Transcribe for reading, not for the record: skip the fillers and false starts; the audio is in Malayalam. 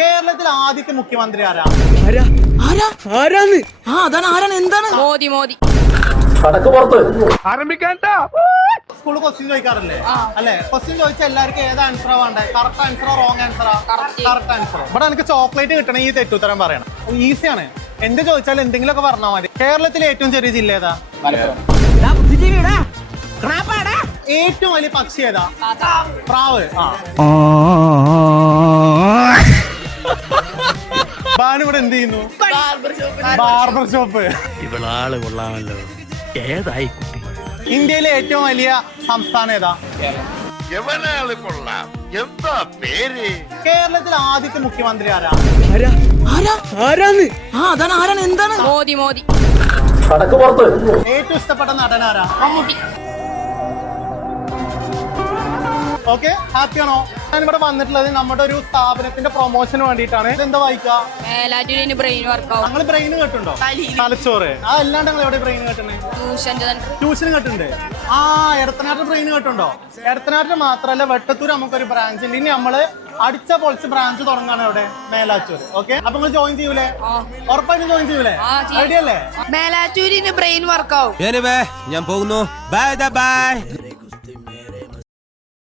കേരളത്തിൽ ആദ്യത്തെ മുഖ്യമന്ത്രി ആരാ? എന്താണ് മോദി മോദി സ്കൂളിൽ ക്വസ്റ്റ്യൻ ചോദിക്കാറില്ലേ? അല്ലെ, ക്വസ്റ്റ്യൻ ചോദിച്ചാൽ എല്ലാവർക്കും ഏത് ആൻസറാ വേണ്ടേ? കറക്റ്റ് ആൻസറോ റോങ് ആൻസറാ? കറക്റ്റ് ആൻസറോ. ഇവിടെ എനിക്ക് ചോക്ലേറ്റ് കിട്ടണ ഈ തെറ്റുത്തരം പറയണം. ഈസിയാണ്. എന്ത് ചോദിച്ചാൽ എന്തെങ്കിലുമൊക്കെ പറഞ്ഞാൽ മതി. കേരളത്തിലെ ഏറ്റവും ചെറിയ ജില്ല ഏതാ? ഏറ്റവും വലിയ പക്ഷി ഏതാ? പ്രാവ്. ബാനിവിടെ എന്ത് ചെയ്യുന്നു? Barber shop. ഇവളാള് കൊള്ളാമല്ലോ. ഏതായി കുട്ടി? ഇന്ത്യയിലെ ഏറ്റവും വലിയ സംസ്ഥാനം ഏതാ? കേരളത്തിൽ ആദ്യത്തെ മുഖ്യമന്ത്രി ആരാ? എന്താണ് മോദി മോദി. ഏറ്റവും ഇഷ്ടപ്പെട്ട നടൻ ആരാ? മമ്മൂട്ടി. ഓക്കെ, ഹാപ്പിയാണോ? ഞാനിവിടെ വന്നിട്ടുള്ളത് നമ്മുടെ ഒരു സ്ഥാപനത്തിന്റെ പ്രൊമോഷന് വേണ്ടിയിട്ടാണ്. ഇതെന്താ വായിക്കാ? മേലാറ്റൂരിന് ബ്രെയിൻ വർക്കാവും. ഞങ്ങള് ബ്രെയിൻ കേട്ടുണ്ടോ? തലച്ചോറ്. അതല്ലാണ്ട് ഞങ്ങൾ എവിടെ ബ്രെയിൻ കേട്ടണേ? ട്യൂഷൻ കേട്ടിട്ടുണ്ട്. എടത്തനാട്ട് ബ്രെയിൻ കേട്ടുണ്ടോ? എടത്തനാട്ട് മാത്രല്ല, വെട്ടത്തൂർ നമുക്കൊരു ബ്രാഞ്ച് ഉണ്ട്. ഇനി നമ്മള് അടിച്ച പൊളിച്ച് ബ്രാഞ്ച് തുടങ്ങാണ് ഇവിടെ മേലാറ്റൂർ. ഓക്കെ, അപ്പൊ നിങ്ങൾ ജോയിൻ ചെയ്യൂലേ? ഉറപ്പായിട്ടും ജോയിൻ ചെയ്യൂലേ? റെഡി അല്ലേ? മേലാറ്റൂരിന് ബ്രെയിൻ വർക്കാവും. ഞാൻ പോകുന്നു. Bye bye.